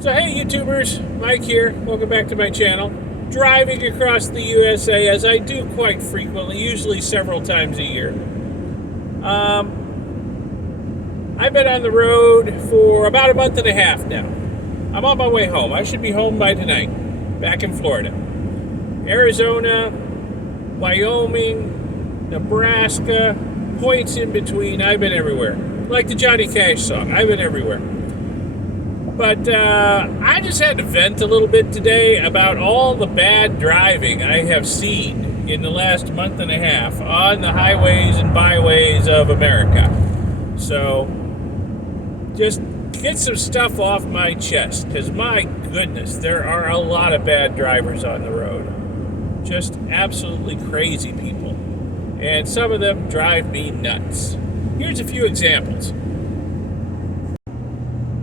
So hey YouTubers, Mike here. Welcome back to my channel. Driving across the USA as I do quite frequently, usually several times a year. I've been on the road for about a month and a half now. I'm on my way home. I should be home by tonight, back in Florida. Arizona, Wyoming, Nebraska, points in between. I've been everywhere. Like the Johnny Cash song, I've been everywhere. But I just had to vent a little bit today about all the bad driving I have seen in the last month and a half on the highways and byways of America. So just get some stuff off my chest, because my goodness, there are a lot of bad drivers on the road. Just absolutely crazy people. And some of them drive me nuts. Here's a few examples.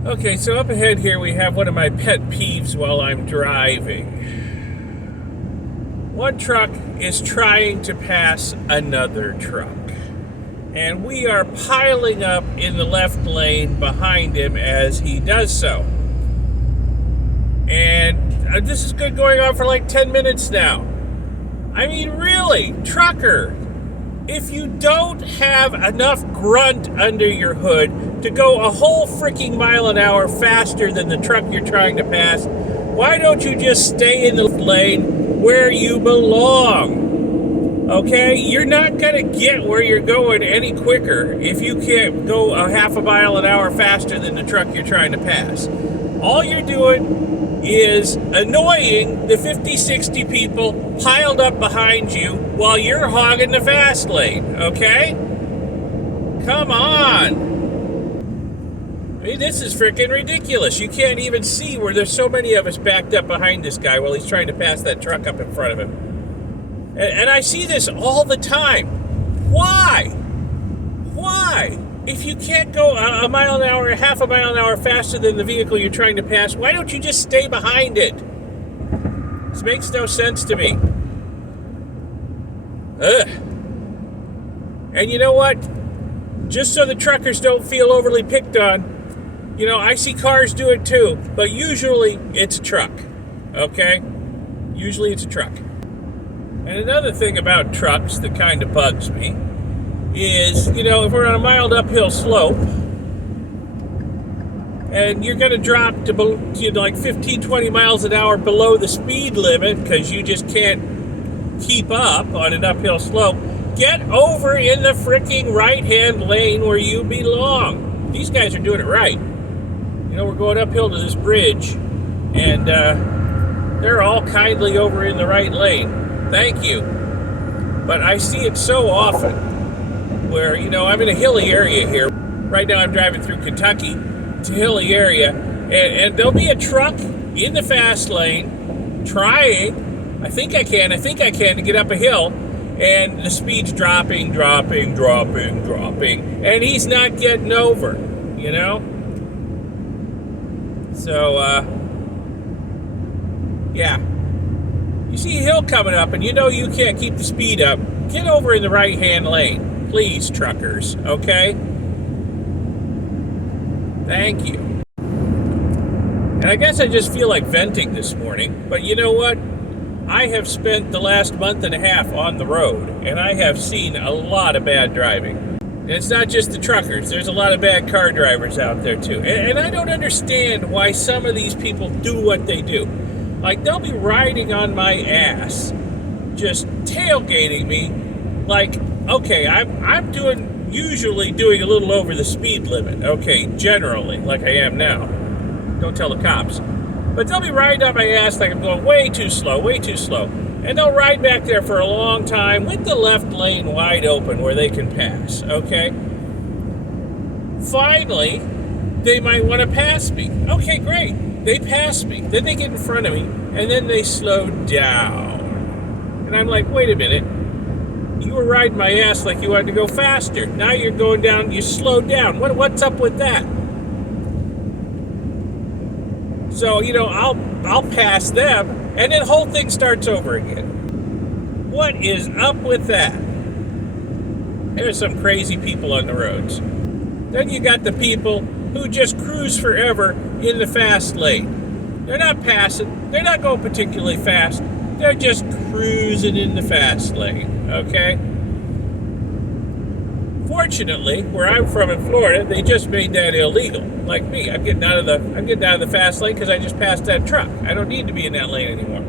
Okay, so up ahead here we have one of my pet peeves while I'm driving. One truck is trying to pass another truck, and we are piling up in the left lane behind him as he does so. And this has been going on for like 10 minutes now. I mean, really, trucker, if you don't have enough grunt under your hood to go a whole freaking mile an hour faster than the truck you're trying to pass, why don't you just stay in the lane where you belong? Okay? You're not going to get where you're going any quicker if you can't go a half a mile an hour faster than the truck you're trying to pass. All you're doing is annoying the 50, 60 people piled up behind you while you're hogging the fast lane, okay? Come on. I mean, this is freaking ridiculous. You can't even see where there's so many of us backed up behind this guy while he's trying to pass that truck up in front of him. And I see this all the time. Why? Why? If you can't go a mile an hour, half a mile an hour faster than the vehicle you're trying to pass, why don't you just stay behind it? This makes no sense to me. Ugh. And you know what? Just so the truckers don't feel overly picked on, you know, I see cars do it too, but usually it's a truck, okay? Usually it's a truck. And another thing about trucks that kind of bugs me is, you know, if we're on a mild uphill slope and you're going to drop to like 15, 20 miles an hour below the speed limit because you just can't keep up on an uphill slope, get over in the freaking right-hand lane where you belong. These guys are doing it right. You know, we're going uphill to this bridge, and they're all kindly over in the right lane. Thank you. But I see it so often where, you know, I'm in a hilly area here. Right now I'm driving through Kentucky. It's a hilly area, and there'll be a truck in the fast lane trying, I think I can to get up a hill, and the speed's dropping, and he's not getting over, you know? So, yeah. You see a hill coming up, and you know you can't keep the speed up, get over in the right-hand lane. Please, truckers, okay? Thank you. And I guess I just feel like venting this morning, but you know what? I have spent the last month and a half on the road, and I have seen a lot of bad driving. And it's not just the truckers. There's a lot of bad car drivers out there, too. And I don't understand why some of these people do what they do. Like, they'll be riding on my ass, just tailgating me, like, okay, I'm usually doing a little over the speed limit, okay, generally, like I am now. Don't tell the cops. But they'll be riding on my ass like I'm going way too slow. And they'll ride back there for a long time with the left lane wide open where they can pass, okay? Finally, they might want to pass me. Okay, great. They pass me. Then they get in front of me, and then they slow down. And I'm like, wait a minute. You were riding my ass like you wanted to go faster. Now you're going down, you slowed down. What's up with that? So, you know, I'll pass them, and then the whole thing starts over again. What is up with that? There's some crazy people on the roads. Then you got the people who just cruise forever in the fast lane. They're not passing. They're not going particularly fast. They're just cruising in the fast lane, okay? Fortunately, where I'm from in Florida, they just made that illegal. Like me, I'm getting out of the fast lane because I just passed that truck. I don't need to be in that lane anymore.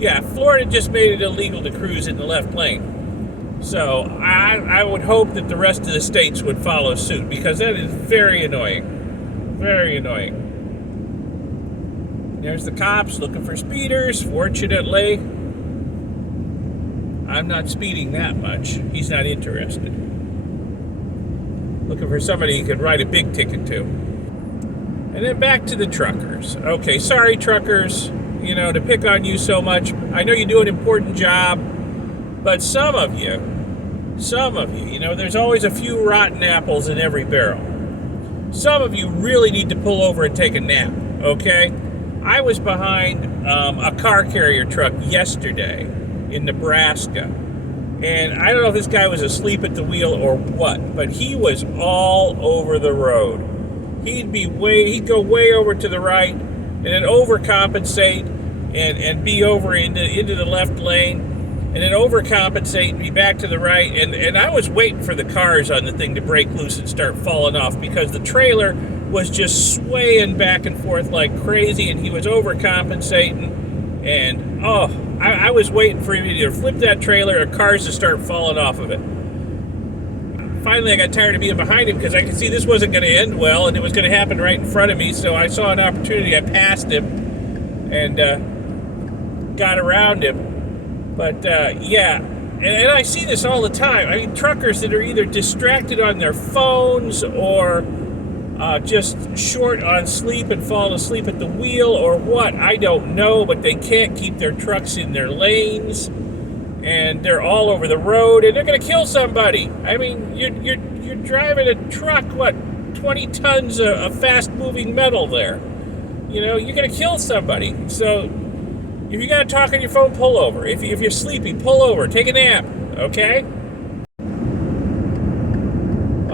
Yeah, Florida just made it illegal to cruise in the left lane. So I would hope that the rest of the states would follow suit, because that is very annoying. Very annoying. There's the cops looking for speeders. Fortunately, I'm not speeding that much. He's not interested. Looking for somebody he could write a big ticket to. And then back to the truckers. Okay, sorry truckers, to pick on you so much. I know you do an important job, but some of you, there's always a few rotten apples in every barrel. Some of you really need to pull over and take a nap, okay? I was behind a car carrier truck yesterday in Nebraska, and I don't know if this guy was asleep at the wheel or what, but he was all over the road. He'd go way over to the right, and then overcompensate and be over into the left lane, and then overcompensate and be back to the right. And I was waiting for the cars on the thing to break loose and start falling off, because the trailer was just swaying back and forth like crazy, and he was overcompensating. And I was waiting for him to either flip that trailer or cars to start falling off of it. Finally, I got tired of being behind him, because I could see this wasn't going to end well, and it was going to happen right in front of me. So I saw an opportunity. I passed him and got around him. But yeah, and I see this all the time. I mean, truckers that are either distracted on their phones or just short on sleep and falling asleep at the wheel, or what, I don't know, but they can't keep their trucks in their lanes, and they're all over the road, and they're going to kill somebody. I mean, you're driving a truck, 20 tons of fast-moving metal there. You're going to kill somebody. So if you got to talk on your phone, pull over. If you're sleepy, pull over. Take a nap, okay?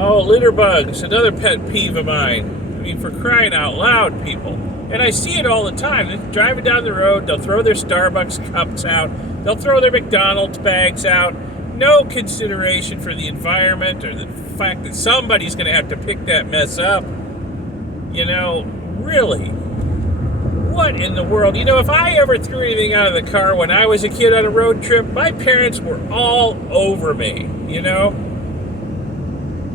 Oh, litter bugs, another pet peeve of mine. I mean, for crying out loud, people. And I see it all the time. They're driving down the road, they'll throw their Starbucks cups out, they'll throw their McDonald's bags out. No consideration for the environment or the fact that somebody's going to have to pick that mess up. Really? What in the world? If I ever threw anything out of the car when I was a kid on a road trip, my parents were all over me,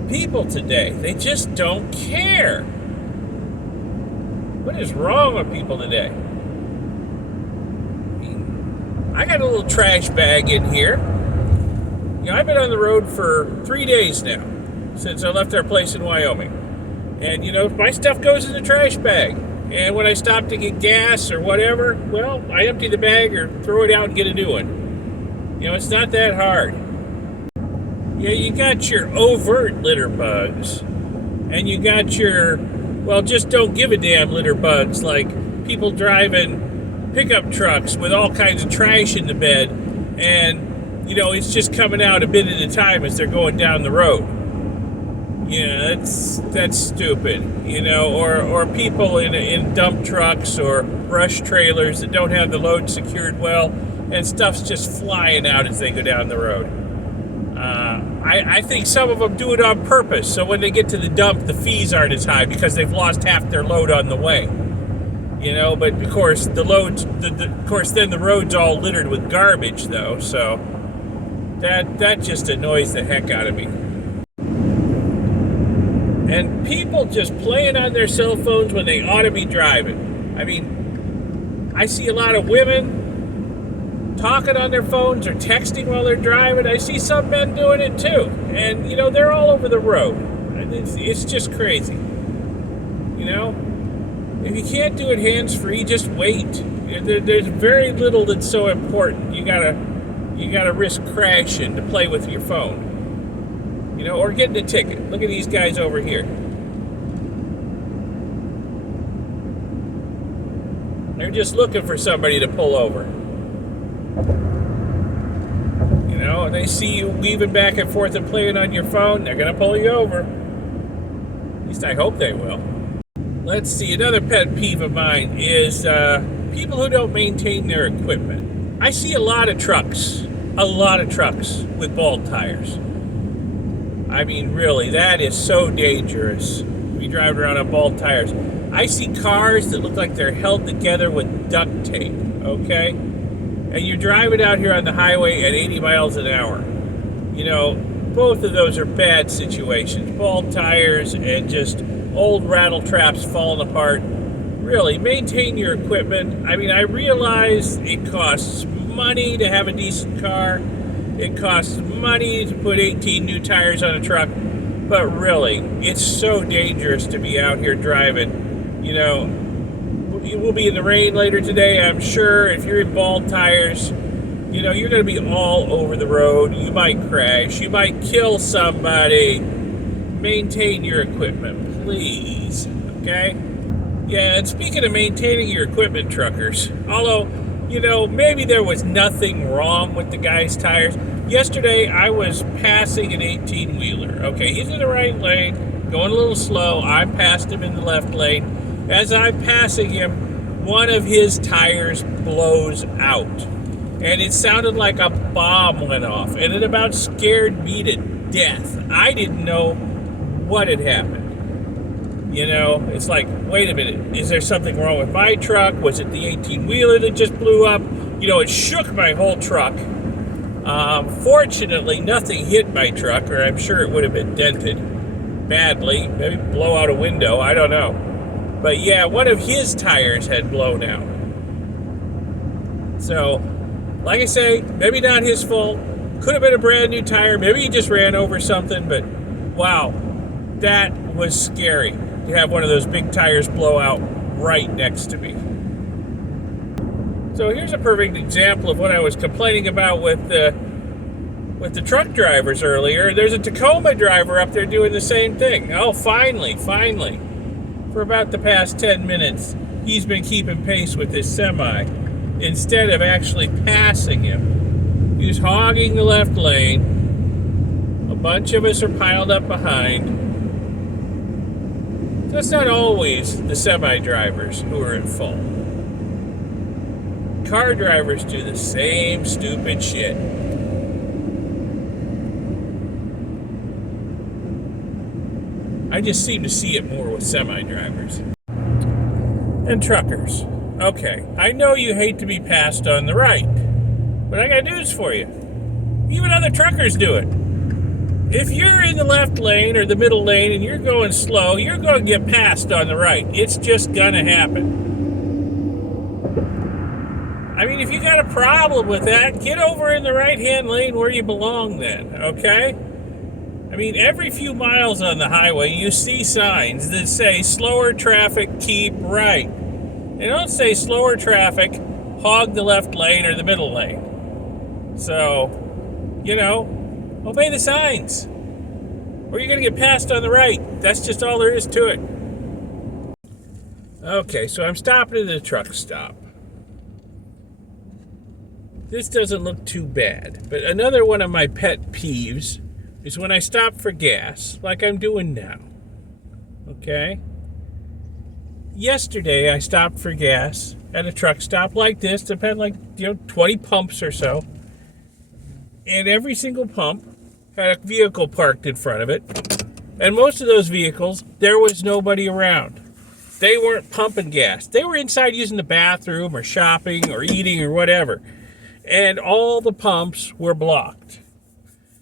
People today, they just don't care. What is wrong with people today? I got a little trash bag in here. I've been on the road for 3 days now, since I left our place in Wyoming. And, my stuff goes in the trash bag. And when I stop to get gas or whatever, well, I empty the bag or throw it out and get a new one. It's not that hard. Yeah, you got your overt litter bugs, and you got your, just don't give a damn litter bugs, like people driving pickup trucks with all kinds of trash in the bed, and, it's just coming out a bit at a time as they're going down the road. That's stupid, or people in dump trucks or brush trailers that don't have the load secured well, and stuff's just flying out as they go down the road. I think some of them do it on purpose, so when they get to the dump, the fees aren't as high because they've lost half their load on the way. But of course then the road's all littered with garbage, though. So that just annoys the heck out of me. And people just playing on their cell phones when they ought to be driving. I mean, I see a lot of women talking on their phones or texting while they're driving. I see some men doing it too. And, they're all over the road. It's just crazy. If you can't do it hands-free, just wait. There's very little that's so important. You gotta risk crashing to play with your phone. Or getting a ticket. Look at these guys over here. They're just looking for somebody to pull over. And they see you weaving back and forth and playing on your phone, they're going to pull you over. At least I hope they will. Let's see, another pet peeve of mine is people who don't maintain their equipment. I see a lot of trucks with bald tires. I mean, really, that is so dangerous. We drive around on bald tires. I see cars that look like they're held together with duct tape, okay? And you're driving out here on the highway at 80 miles an hour. You know, both of those are bad situations. Bald tires and just old rattle traps falling apart. Really, maintain your equipment. I mean, I realize it costs money to have a decent car. It costs money to put 18 new tires on a truck. But really, it's so dangerous to be out here driving. You know, we'll be in the rain later today, I'm sure. If you're in bald tires, you know, you're going to be all over the road. You might crash. You might kill somebody. Maintain your equipment, please. Okay? Yeah, and speaking of maintaining your equipment, truckers, although, you know, maybe there was nothing wrong with the guy's tires. Yesterday, I was passing an 18-wheeler. Okay, he's in the right lane, going a little slow. I passed him in the left lane. As I'm passing him, one of his tires blows out. And it sounded like a bomb went off. And it about scared me to death. I didn't know what had happened. You know, it's like, wait a minute. Is there something wrong with my truck? Was it the 18-wheeler that just blew up? You know, it shook my whole truck. Fortunately, nothing hit my truck, or I'm sure it would have been dented badly. Maybe blow out a window. I don't know. But yeah, one of his tires had blown out. So, like I say, maybe not his fault. Could have been a brand new tire. Maybe he just ran over something. But wow, that was scary to have one of those big tires blow out right next to me. So here's a perfect example of what I was complaining about with the truck drivers earlier. There's a Tacoma driver up there doing the same thing. Oh, finally. For about the past 10 minutes, he's been keeping pace with this semi instead of actually passing him. He's hogging the left lane. A bunch of us are piled up behind. That's not always the semi drivers who are at fault. Car drivers do the same stupid shit. I just seem to see it more with semi-drivers. And truckers. Okay, I know you hate to be passed on the right, but I got news for you. Even other truckers do it. If you're in the left lane or the middle lane and you're going slow, you're going to get passed on the right. It's just gonna happen. I mean, if you got a problem with that, get over in the right-hand lane where you belong then, okay? I mean, every few miles on the highway, you see signs that say, slower traffic, keep right. They don't say slower traffic, hog the left lane or the middle lane. So, you know, obey the signs. Or you're going to get passed on the right. That's just all there is to it. Okay, so I'm stopping at the truck stop. This doesn't look too bad, but another one of my pet peeves is when I stop for gas, like I'm doing now. Okay? Yesterday, I stopped for gas at a truck stop like this. It had 20 pumps or so. And every single pump had a vehicle parked in front of it. And most of those vehicles, there was nobody around. They weren't pumping gas. They were inside using the bathroom or shopping or eating or whatever. And all the pumps were blocked.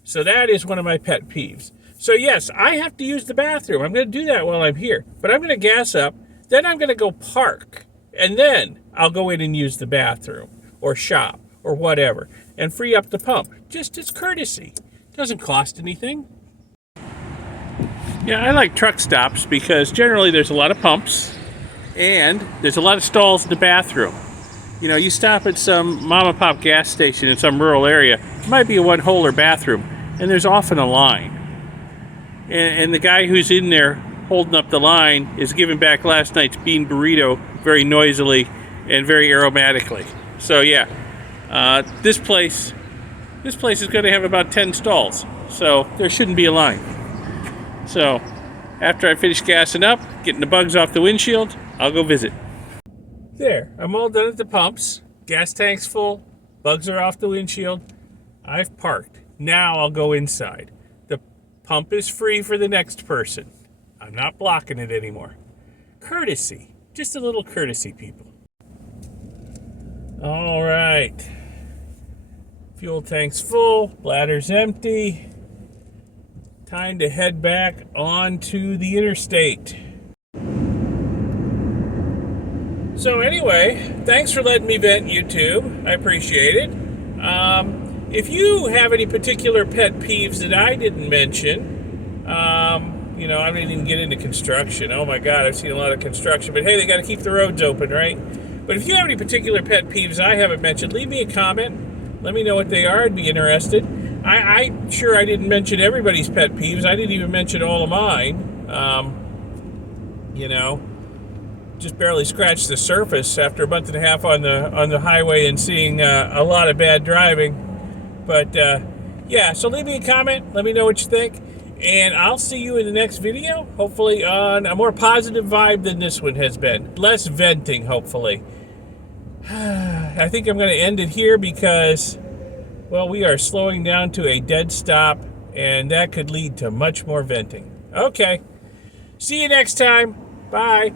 So that is one of my pet peeves. So yes, I have to use the bathroom. I'm going to do that while I'm here. But I'm going to gas up. Then I'm going to go park. And then I'll go in and use the bathroom or shop or whatever and free up the pump. Just as courtesy. It doesn't cost anything. Yeah, I like truck stops because generally there's a lot of pumps and there's a lot of stalls in the bathroom. You know, you stop at some mom and pop gas station in some rural area, it might be a one-holer bathroom, and there's often a line. And the guy who's in there holding up the line is giving back last night's bean burrito very noisily and very aromatically. So yeah, this place is going to have about 10 stalls, so there shouldn't be a line. So after I finish gassing up, getting the bugs off the windshield, I'll go visit. There, I'm all done at the pumps. Gas tank's full, bugs are off the windshield. I've parked. Now I'll go inside. The pump is free for the next person. I'm not blocking it anymore. Courtesy. Just a little courtesy, people. All right. Fuel tank's full, bladder's empty. Time to head back onto the interstate. So anyway, thanks for letting me vent, YouTube. I appreciate it. If you have any particular pet peeves that I didn't mention, you know, I didn't even get into construction. Oh my God, I've seen a lot of construction. But hey, they got to keep the roads open, right? But if you have any particular pet peeves I haven't mentioned, leave me a comment. Let me know what they are. I'd be interested. I'm sure I didn't mention everybody's pet peeves. I didn't even mention all of mine. You know, just barely scratched the surface after a month and a half on the highway and seeing a lot of bad driving. But yeah, so leave me a comment. Let me know what you think. And I'll see you in the next video, hopefully on a more positive vibe than this one has been. Less venting, hopefully. I think I'm going to end it here because, well, we are slowing down to a dead stop, and that could lead to much more venting. Okay. See you next time. Bye.